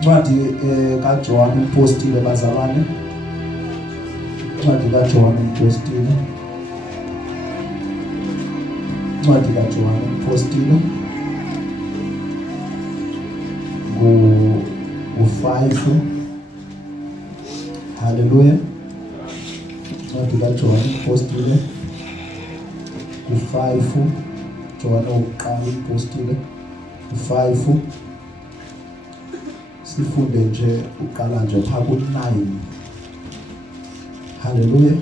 Ncwadi kaJohane umpostile bazalwane. Ncwadi kaJohane umpostile. Ncwadi kaJohane umpostile. Ngo-5. Hallelujah. Ncwadi kaJohane umpostile. Ngo-5. John oqala umpostile. Ngo-5. Sifunde nje uqala nje phaka ku-9. Hallelujah.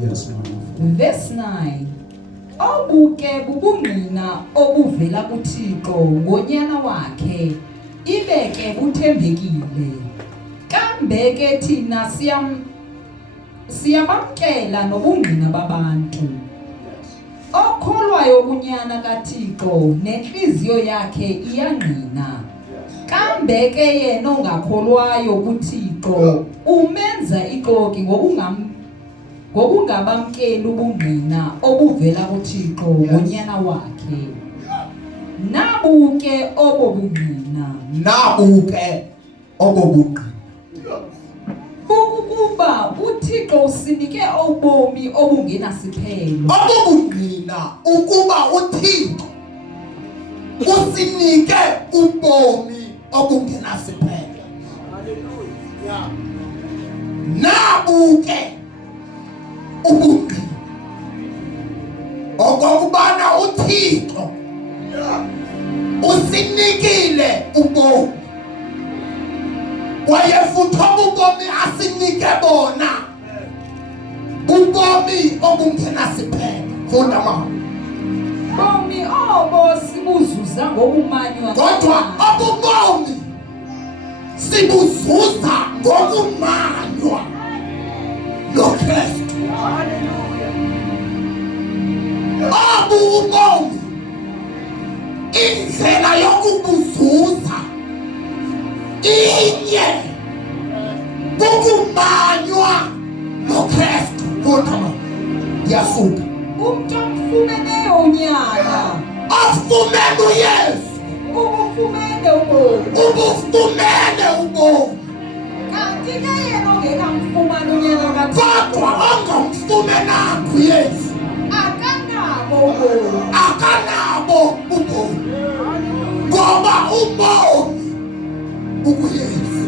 Yes, verse 9. Obuke bubungqina obuvela kuThixo ngonyana wakhe ibeke buthembekile. Kambe ke thina siyabamkela nobungqina babantu. Okholwayo kunyana kaThixo nenhliziyo yakhe iyangqina. Kambe ke yena ongakholwayo kuThixo umenza ixoki ngokungabamkeli ubungqina obuvela kuThixo ngonyana wakhe. Nabuke obobungqina. Ukuba uThixo usinike ubomi obungenasiphelo. Obobungqina ukuba uThixo usinike ubomi obungenasiphelo. Hallelujah. Nabuke ubungqina okubana uThixo usinikile ubomi kwaye futhi ubomi asinike bona ubomi obungenasiphelo. Funda mama. Bomi obo sibuzuza ngokumanywa. Kodwa ubomi sibuzuza ngokumanywa noKristu. Hallelujah. Ubomi indlela yokubuzuza inye kukumanywa noKristu. Kodwa yasuka umuntu omfumeneyo unyaka afumene uYesu. Ubufumene ubomi. Kanti ke yena ongekamfumana unyaka kaThixo. Kodwa ongamfumenanga uYesu akanabo ubomi. Ngoba ubomi ubuYesu.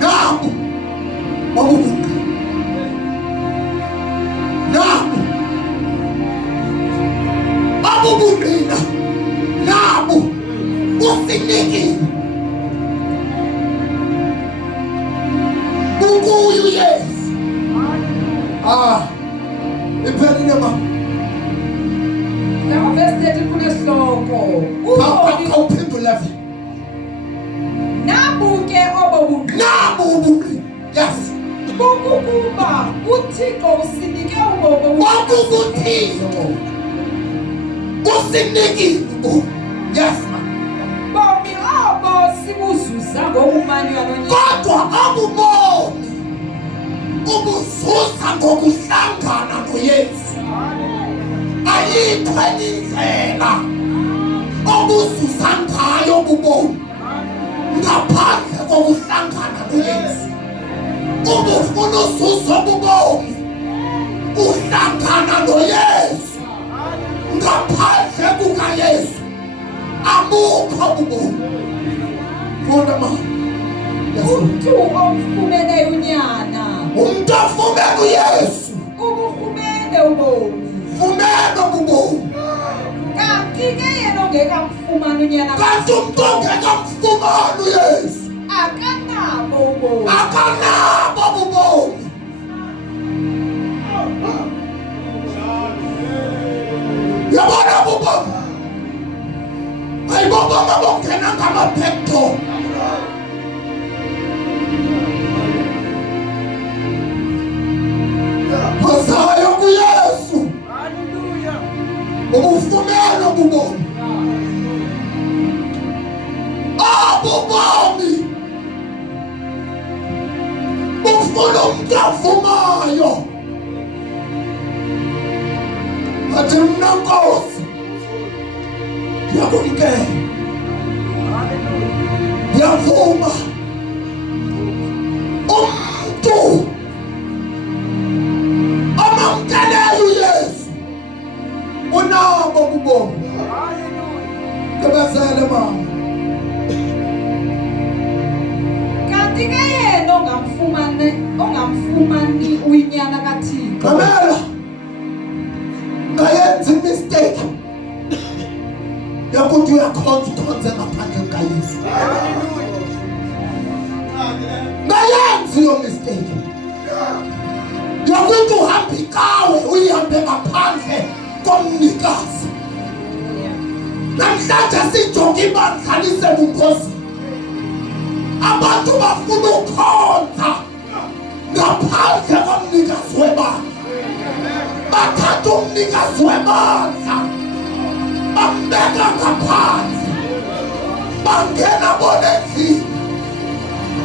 Nabo babubunqina. Abubunqina nabo usinikile. Ukuyo Yesu. Iphelile ma. Now verse 30 kunehloko. Awuphendula vele. Nabuke obobungqina. Yes. Ukuba uThixo usinike ubomi. UThixo usinikile ubomi. Yes ma. Bomi obo sibuzuza ngokumanywa nonyana. Kodwa ubomi ngokuhlangana noYesu. Ayikho enye indlela obuzuza ngayo ububomi ngaphandle kokuhlangana noYesu. Uma ufuna uzuza ububomi uhlangana noYesu. Ngaphandle kukaYesu abukho ububomi. Funda mama. Umuntu omfumene unyana. Umuntu ofumene uYesu. Ubufumene ubomi. Fumene ububomi. Kanti-ke yena ongekamfumani unyana. Kanti umuntu ongekamfumani uYesu akanabo ubomi. akanabo ububomi. Yabona ububomi. Ayibobomi abongena ngamaphepho. Masayo kuYesu. Hallelujah. Ubufumene ububomi. Ububomi bufuna umuntu avumayo. Athi mna Nkosi ndiyakunikela. Ndiyavuma umuntu amamkeleyo uYesu unabo ububomi. Kebazele mama. Kanti-ke yena ongamfumani unyana kaThixo. Kamela ngayenza imistake yakuthi uyakhonza ngaphandle kukaYesu. Ngayenza iyo mistake yakuthi uhambe ikawe uyihambe ngaphandle komnikazi. Namhlanje sijonge ibandla lisebunkosi. Abantu bafuna ukukhonza ngaphandle komnikazi webandla. Bathatha umnikazi webandla bambeka ngaphandle. Bangena bona endlini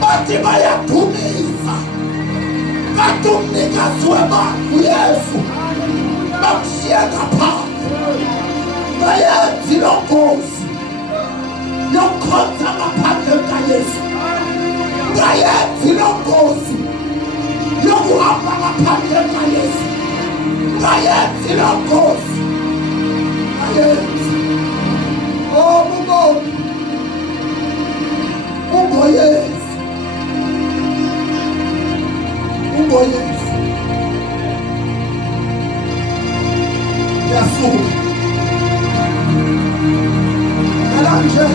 bathi bayadumisa. Kanti umnikazi webandla uYesu bamshiya ngaphandle. Ngayenzi lo Nkosi yokukhonza ngaphandle kukaYesu. Ngayenzi lo Nkosi yokuhamba ngaphandle kukaYesu. Ngayenzi lo Nkosi. Ngayenzi. Ububomi ungoYesu. UngoYesu. Yasuka. Kalanje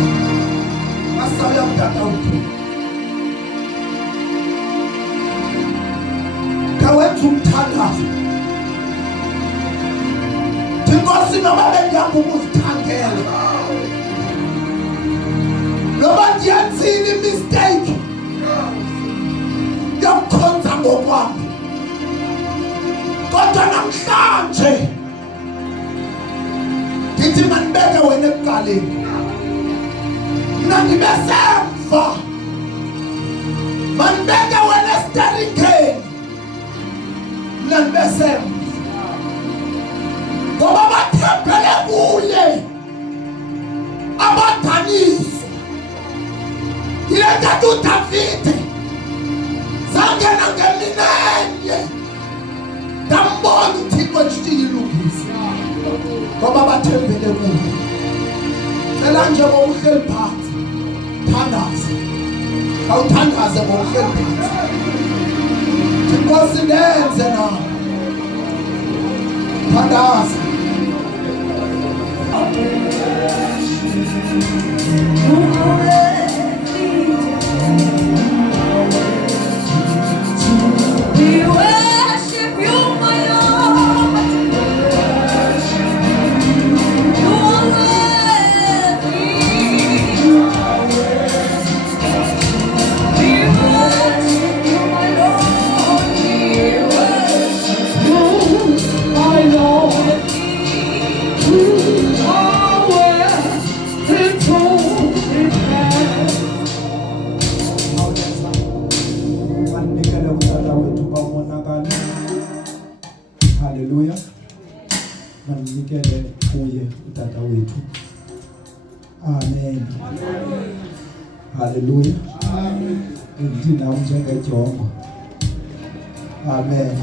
masaya mtata uthi kawenza umthandazo. Inkosi noma bengihamba ukuzithandela noma ngiyenzile imistake yokukhonza ngokwami, kodwa namhlanje ndithi manibeke wena ekuqaleni, mina ndibe semva. Manibeke wena esterinkeni, mina ndibe semva. Ngoba bathembele kuye abadaniswa. Yile nto uDavide zangena ngeminenye ndambona uThixo eshiyile ilungisa. Ngoba bathembele kuye. Cela nje ngokuhleli phansi thandaza. Awuthandaze ngokuhleli phansi. Inkosi nenze nawe. Thandaza. We worship you, my Lord. You are worthy. We worship you, my Lord. We worship you, my Lord. You are worthy to be praised. Hallelujah. Indina unjengejongo. Amen.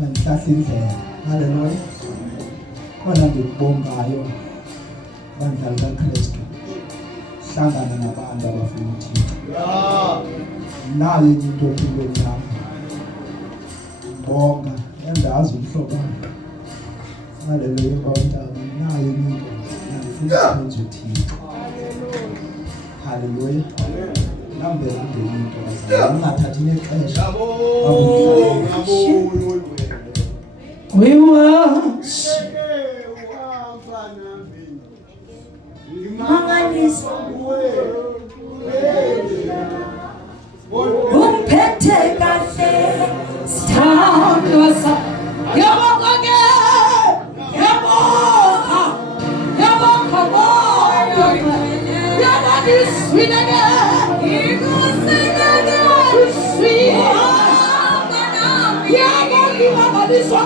Manhlasindlela. Hallelujah. Khona ngikubongayo bandla kaKristu. Hlangana nabantu abafuna uThixo. Nayo into empilweni yami. Bonga endazi umhlobo. Hallelujah bawuntaba. Nayo into ngifuna ukwenza uThixo. Hallelujah. Nambe ngidele into kaZulu. Ungathathi nexesha. We worship. Umphethe kahle sithandwa yabonke yabonga yabadiswineke ikusineke uswina yabonke babadiswa